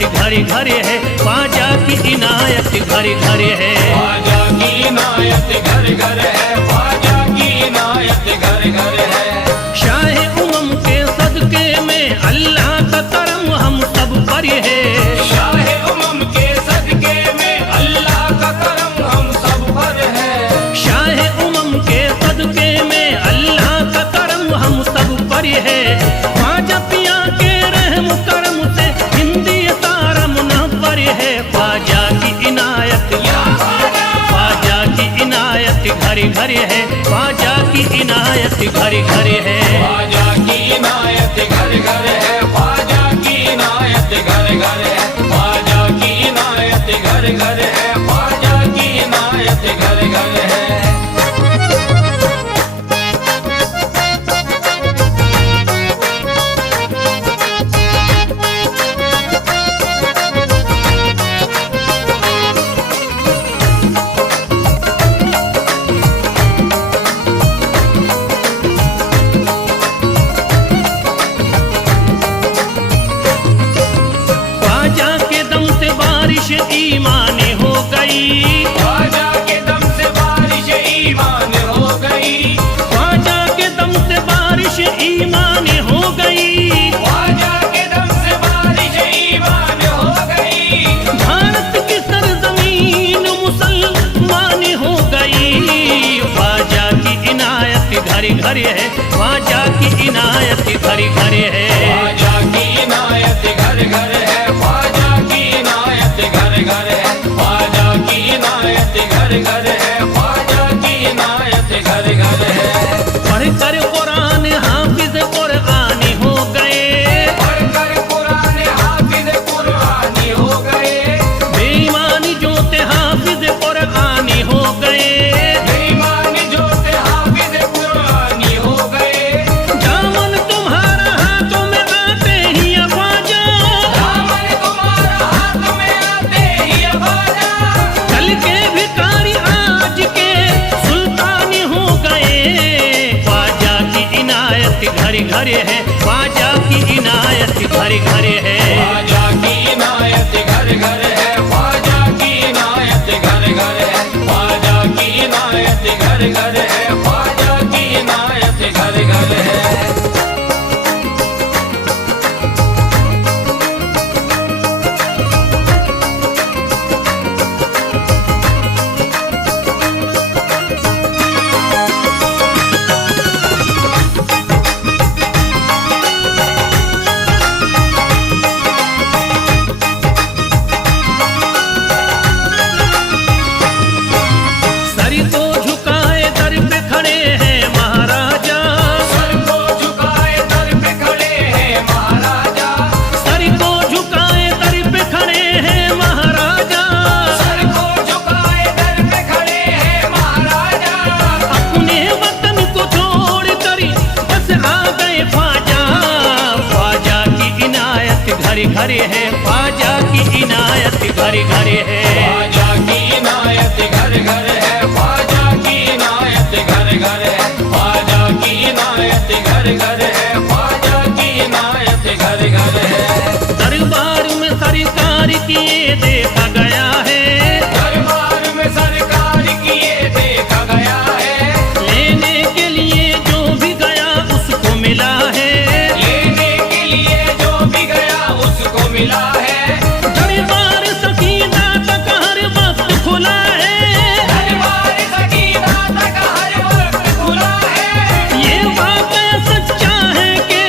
घरे घरे है, ख्वाजा की इनायत घरे घरे है। ख्वाजा की इनायत घर घर है, ख्वाजा की इनायत घर घर है। शाहे उमम के सदके में अल्लाह का करम हम सब पर है। शाहे उमम के सदके में अल्लाह का करम हम सब पर है। शाहे उमम के सदके में अल्लाह का करम हम सब पर है। ख्वाजा पिया के रहम करम से हिंदी सारा मुनव्वर है। ख्वाजा की इनायत, ख्वाजा की इनायत घरे घरे है, ख्वाजा की इनायत घरे घरे है। ख्वाजा की इनायत घर घर है, ख्वाजा की इनायत घर घर है। ख्वाजा की इनायत घर घर है, ख्वाजा की इनायत घर घर है। ख्वाजा के दम से बारिश ईमान हो गई। ख्वाजा के दम से बारिश ईमान हो गई। ख्वाजा के दम से बारिश ईमान हो गई। ख्वाजा के दम से बारिश ईमान हो गई। भारत की सरजमीन मुसलमान हो गई। ख्वाजा की इनायत घरे घरे है, ख्वाजा की इनायत घरे घरे है। ख्वाजा की इनायत घर घर है, ख्वाजा की इनायत घर घर है। ख्वाजा की इनायत घर घर है, ख्वाजा की इनायत घर घर है। पढ़कर कुरान हाफिज कुरान हो गए। पढ़कर कुरान हाफिज कुरानी हो गए। बेईमानी जोते हाफिज कुरान हो गए। बेईमानी जोते हाफिज कुरानी हो गए। दामन तुम्हारा हाथों में आते ही ख्वाजा, दामन तुम्हारा हाथ में आते ही ख्वाजा। कल के भिखारी आज के सुल्तान हो गए। ख्वाजा की इनायत घरे घरे है, ख्वाजा की इनायत घरे घरे है। ख्वाजा की इनायत घर घर है, ख्वाजा की इनायत घर घर है। ख्वाजा की इनायत घर घर है, ख्वाजा की इनायत घर घर है। सर को झुकाए दर पे खड़े हैं महाराजा। सर को झुकाए दर पे खड़े हैं महाराजा। सर को झुकाए दर पे खड़े हैं महाराजा। सर को झुकाए दर पे खड़े हैं महाराजा। अपने वतन को छोड़ कर बस आ गए ख्वाजा। ख्वाजा की इनायत घरे घरे है, ख्वाजा की इनायत घरे घरे है। ख्वाजा की इनायत घर घर है, ख्वाजा की इनायत घर घर है। ख्वाजा की इनायत घर घर है, ख्वाजा की इनायत घर घर है। दरबार में सरकार किए देखा गया है। दरबार में सरकार किए देखा गया है। लेने के लिए जो भी गया उसको मिला है। लेने के लिए जो भी गया उसको मिला है। दरबार सकीना तक हर वक्त खुला है। दरबार सकीना तक हर वक्त खुला है। ये वाकया सच्चा है कि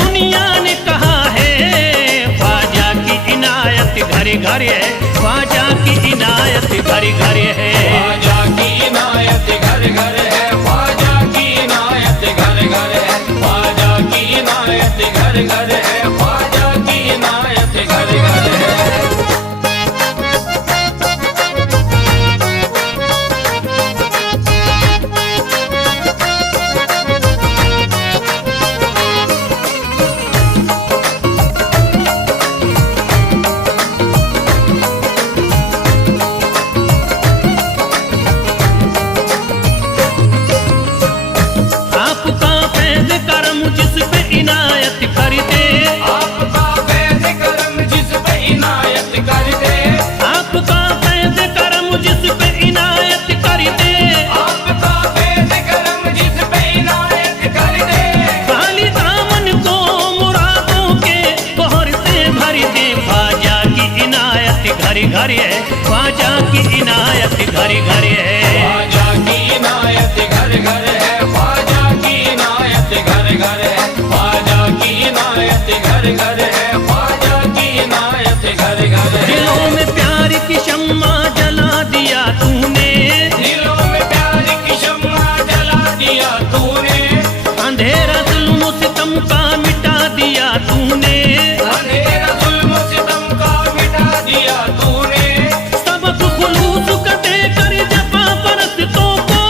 दुनिया ने कहा है। ख्वाजा की इनायत घरे घरे है, ख्वाजा की इनायत घरे घरे है। ख्वाजा की इनायत घर घर है, ख्वाजा की इनायत घर घर है। ख्वाजा की इनायत घर घर है, ख्वाजा की इनायत घर घर है। आपका फैज़ करम जिस पे इनायत कर दे। घरे घरे है, ख्वाजा की इनायत घरे घरे है। ख्वाजा की इनायत घर घर है, ख्वाजा की इनायत घर घर है, ख्वाजा की इनायत घर घर है, ख्वाजा की इनायत घर घर है। दिलों में प्यार की शम्मा जला दिया तूने, दिलों में प्यार की शम्मा जला दिया तूने, अंधेरा जुल्म सितम का मिटा दिया तूने, अंधेरा जुल्म सितम का मिटा दिया तूने, सबक खुलूस का देकर जफा परस्तों को,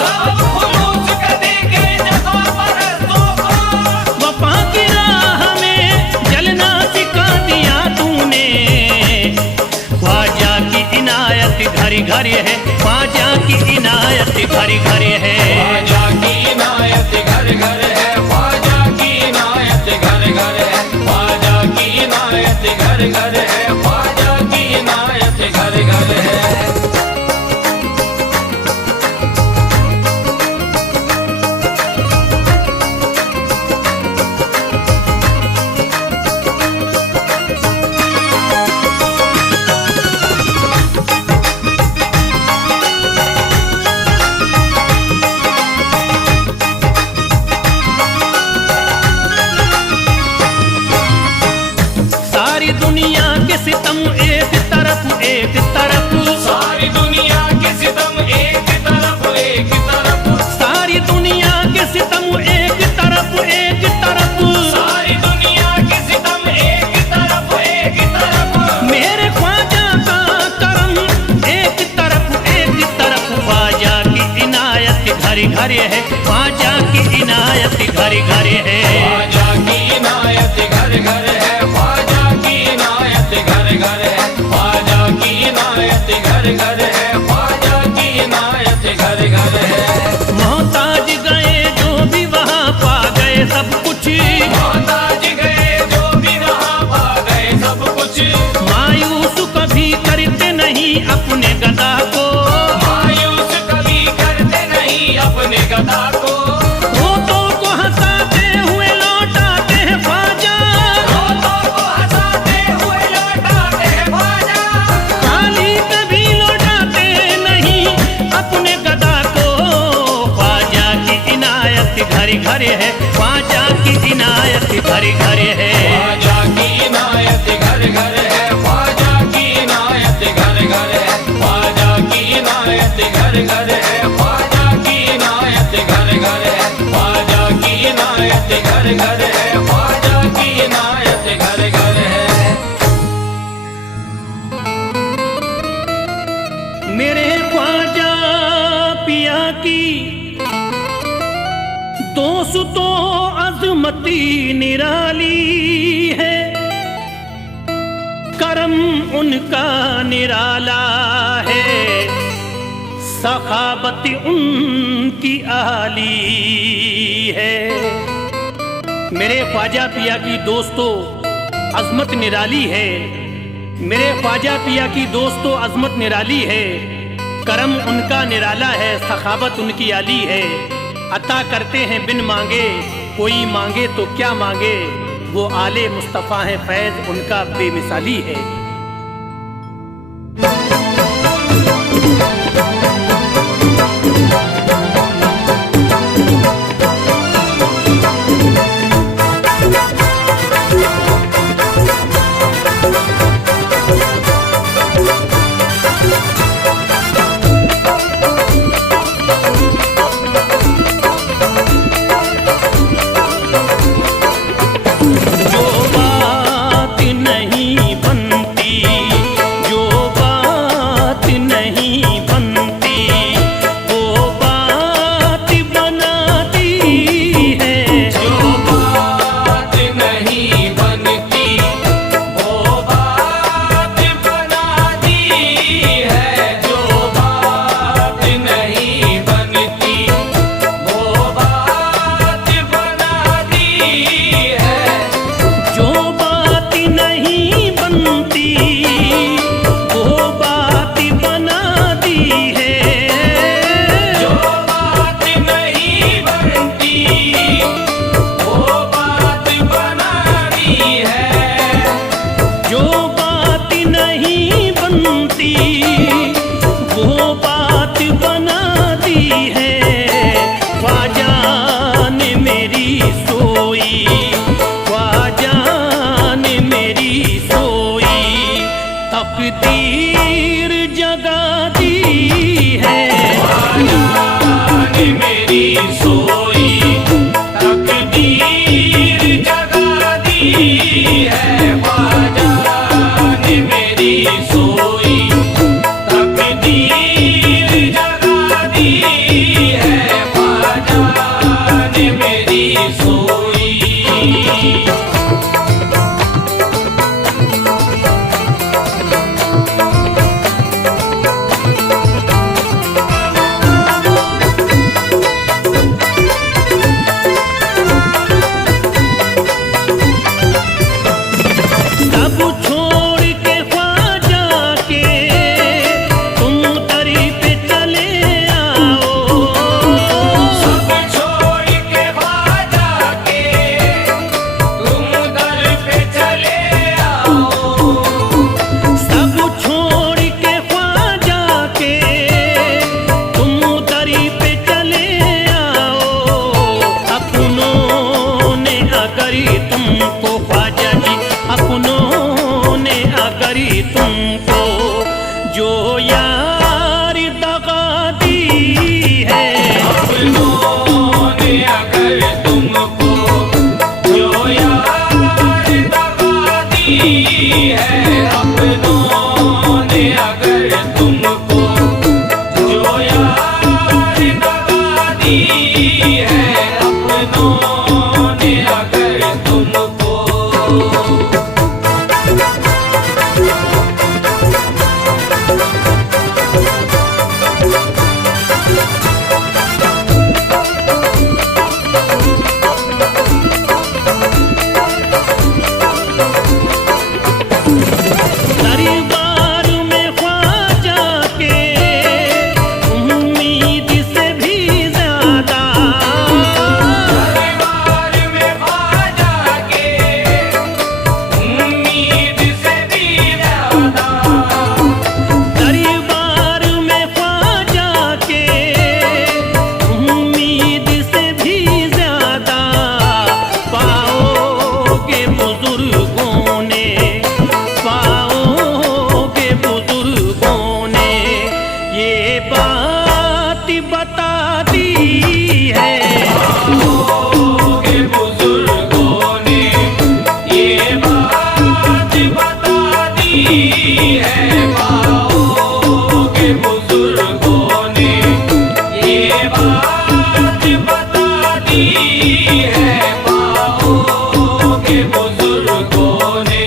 सब खुलूस का देके जफा परस्तों को, वफा की राह में जलना सिखा दिया तूने। ख्वाजा की इनायत घरे घरे है, ख्वाजा की इनायत घरे घरे है। ख्वाजा की इनायत घर घर है, ख्वाजा की इनायत घर घर है, ख्वाजा की इनायत घर घर है, ख्वाजा की इनायत घर घर है। सारी दुनिया के सितम एक तरफ एक तरफ, सारी दुनिया के सितम एक तरफ एक तरफ, सारी दुनिया के सितम एक तरफ एक तरफ, सारी दुनिया के सितम एक तरफ एक तरफ, मेरे ख्वाजा का करम एक तरफ एक तरफ। ख्वाजा की इनायत घरे घरे है, ख्वाजा की इनायत घरे घरे है। ख्वाजा की इनायत घर घर है, ख्वाजा की इनायत घर घर है, ख्वाजा की इनायत घर घर है, ख्वाजा की इनायत घर घर है। मोहताज गए जो भी वहाँ पा गए सब कुछ, मोहताज गए जो भी वहाँ पा गए सब कुछ, मायूस कभी करते नहीं अपने गदा को, मायूस कभी करते नहीं अपने गदा को, रोतों को हंसाते हुए लौटाते हैं ख्वाजा, रोतों को हंसाते हुए लौटाते हैं ख्वाजा, खाली कभी लौटाते नहीं अपने गदा को। ख्वाजा की इनायत घरे घरे है, ख्वाजा की इनायत घरे घरे है। ख्वाजा की इनायत घर घर है, ख्वाजा की इनायत घर घर है, ख्वाजा की इनायत घर घर है, ख्वाजा की इनायत घर घर है, ख्वाजा की इनायत घर घर है, ख्वाजा की इनायत घर घर है। मेरे ख्वाजा पिया की दोस्तों अजमती निराली है, करम उनका निराला है, सखावत उनकी आली है। मेरे ख्वाजा पिया की दोस्तों अजमत निराली है, मेरे ख्वाजा पिया की दोस्तों अजमत निराली है, करम उनका निराला है, सखावत उनकी आली है। अता करते हैं बिन मांगे, कोई मांगे तो क्या मांगे, वो आले मुस्तफ़ा है, फैज़ उनका बेमिसाली है। जो बात नहीं बनती वो बात बना दी है ख्वाजा ने मेरी सोई, ख्वाजा ने मेरी सोई, तकदीर जगा दी है ख्वाजा ने मेरी सोई, तकदीर जगा दी है। ख्वाजा ने मेरी सोई, तकदीर जगा दी है। ख्वाजा ने मेरी सोई। सब छोड़ के ख्वाजा के तुम दरी पे चले आओ, सब छोड़ के ख्वाजा के तुम दर पे चले आओ। सब छोड़ के ख्वाजा के तुम दरी पे चले आओ, अपनों ने अगर तुमको ख्वाजा जी, अपनों ने अगर तुमको जो यार दगा दी है, अपनों ने अगर तुमको जो यार दगा दी है। अपनों ने अगर तुमको जो यार दगा दी है। अपनों ने अगर तुमको दरबार में ख्वाजा के उम्मीद से भी ज्यादा, दरबार में ख्वाजा के उम्मीद से भी ज्यादा। दरबार में ख्वाजा के उम्मीद से भी ज्यादा, पाओगे बुजुर्गों ने, पाओगे बुजुर्गों ने ये बात बता दी है। पाओगे बुजुर्गों ने ये बात बता दी है। पाओगे बुजुर्गों ने ये बात बता दी है। पाओगे बुजुर्गों ने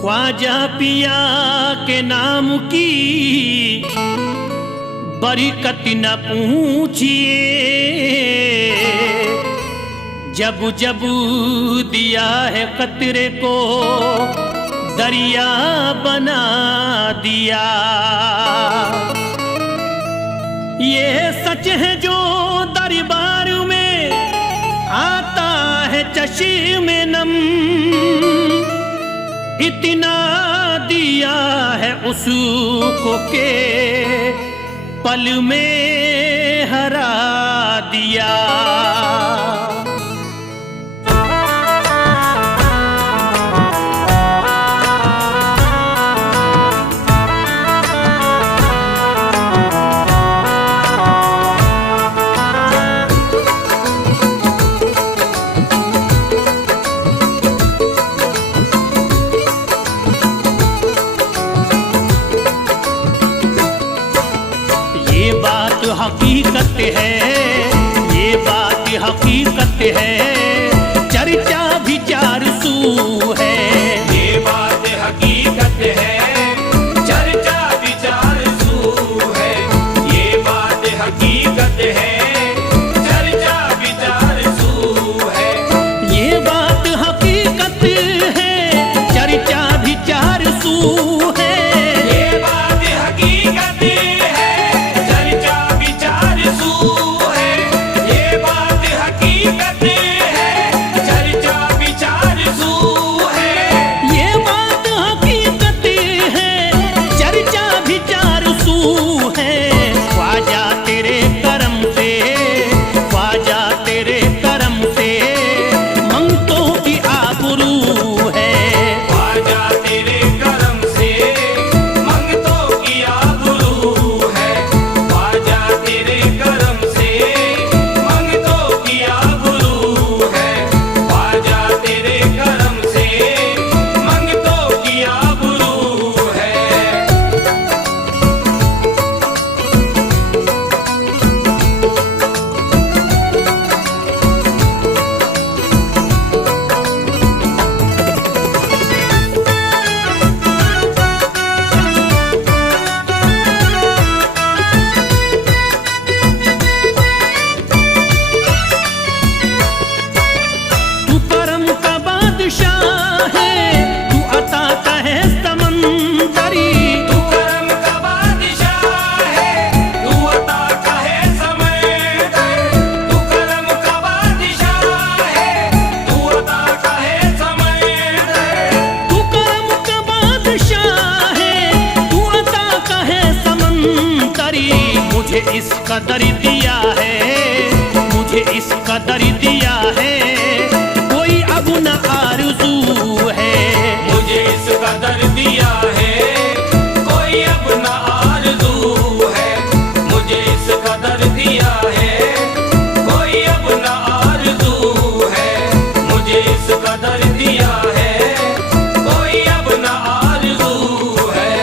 ख्वाजा पिया के नाम की बरकत न पूछिए, जब जब दिया है कतरे को दरिया बना दिया। ये सच है जो दरबार में आता है चश्मे नम, इतना दिया है उसको के पल में हरा दिया। ये बात हकीकत है, ये बात हकीकत है, चर्चा विचार सू है। ये बात हकीकत है, चर्चा विचार सू है। ये बात हकीकत है, चर्चा विचार सू है। ये बात हकीकत है, चर्चा विचार सू है। ये बात हकीकत है, चर्चा विचार सू है। ये बात हकीकत है, चर्चा विचार सू है। ये बात हकीकत है, चर्चा विचार सू है। ख्वाजा तेरे करम से, ख्वाजा तेरे करम से मंगतों की आबरू है। ख्वाजा तेरे करम से मंगतों की आबरू है। ख्वाजा तेरे करम से मंगतों की आबरू है। ख्वाजा तेरे करम से मंगतों की आबरू है। तू करम का बादशाह है, तू अता का है समंदरी। तू करम का बादशाह है, तू अता का है समंदर। तू करम का बादशाह है, तू अता का है समंदर। तू करम का बादशाह है, तू अता का है समंदरी। मुझे इस कदर दिया है, मुझे इस कदर दिया है, कोई अब न आरज़ू है। मुझे इस कदर दिया है, कोई अब न आरज़ू है। मुझे इस कदर दिया है, कोई अब न आरज़ू है। मुझे इस कदर दिया है, कोई अब न आरज़ू है।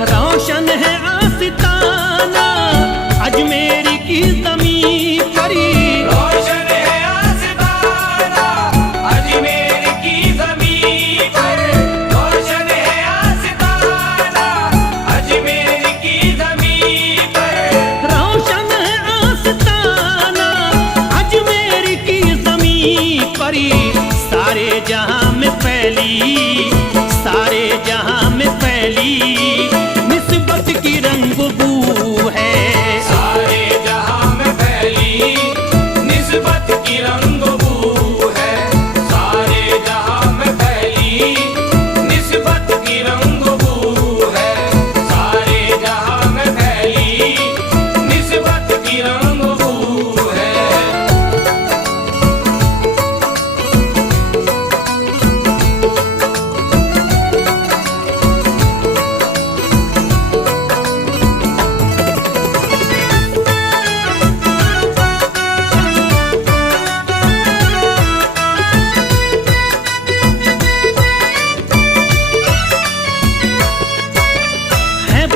रोशन है आस्ताना अजमेर की ज़मीं परी। रोशन है आस्ताना अजमेर की ज़मीं पर। रोशन है आस्ताना अजमेर की ज़मीं पर। रोशन है आस्ताना अजमेर की ज़मीं परी। सारे जहां में फैली, सारे जहां में फैली निस्बत की रंग बू है। सारे जहां में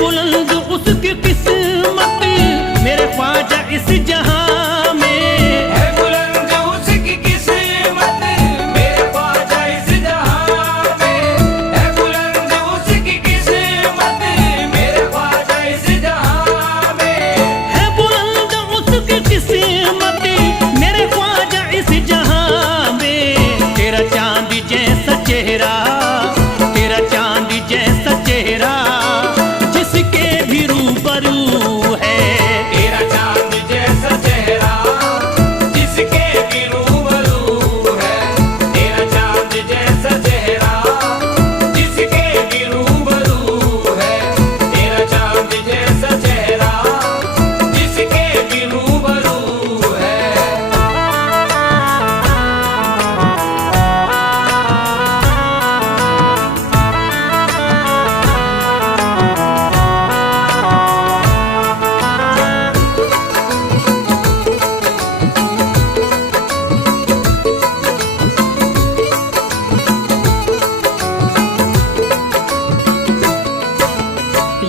बुलंद उसकी किस्मत मेरे ख्वाजा इस जहां में। है बुलंद उसकी किस्मत मेरे ख्वाजा इस जहां में। है बुलंद उसकी किस्मत मेरे ख्वाजा इस जहां में। है बुलंद उसकी किस्मत मेरे ख्वाजा इस जहां में। तेरा चांद जैसा चेहरा, तेरा चांद जैसा चेहरा जिसके भी रूबरू है। तेरा चांद जैसा चेहरा जिसके भी रूबरू है। तेरा चांद जैसा चेहरा जिसके भी रूबरू है। तेरा चांद जैसा चेहरा जिसके भी रूबरू है।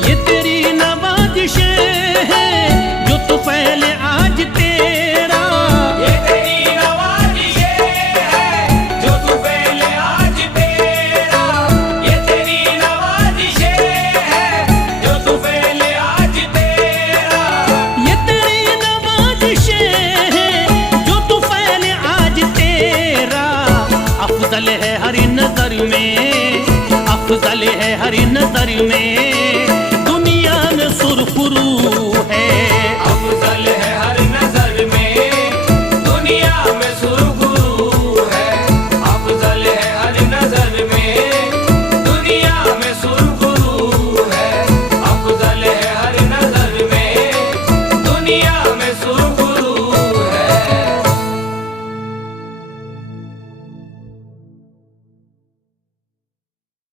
ये तेरी नवाजिशें हैं जो तू फैले आज तेरा। ये तेरी नवाजिशें हैं जो तू पहले आज तेरा। ये तेरी नवाजिशें हैं जो तू पहले आज तेरा। ये तेरी नवाजिशें हैं जो तू फैले आज तेरा। अफजल है हर नजर में, अफजल है हर नजर में।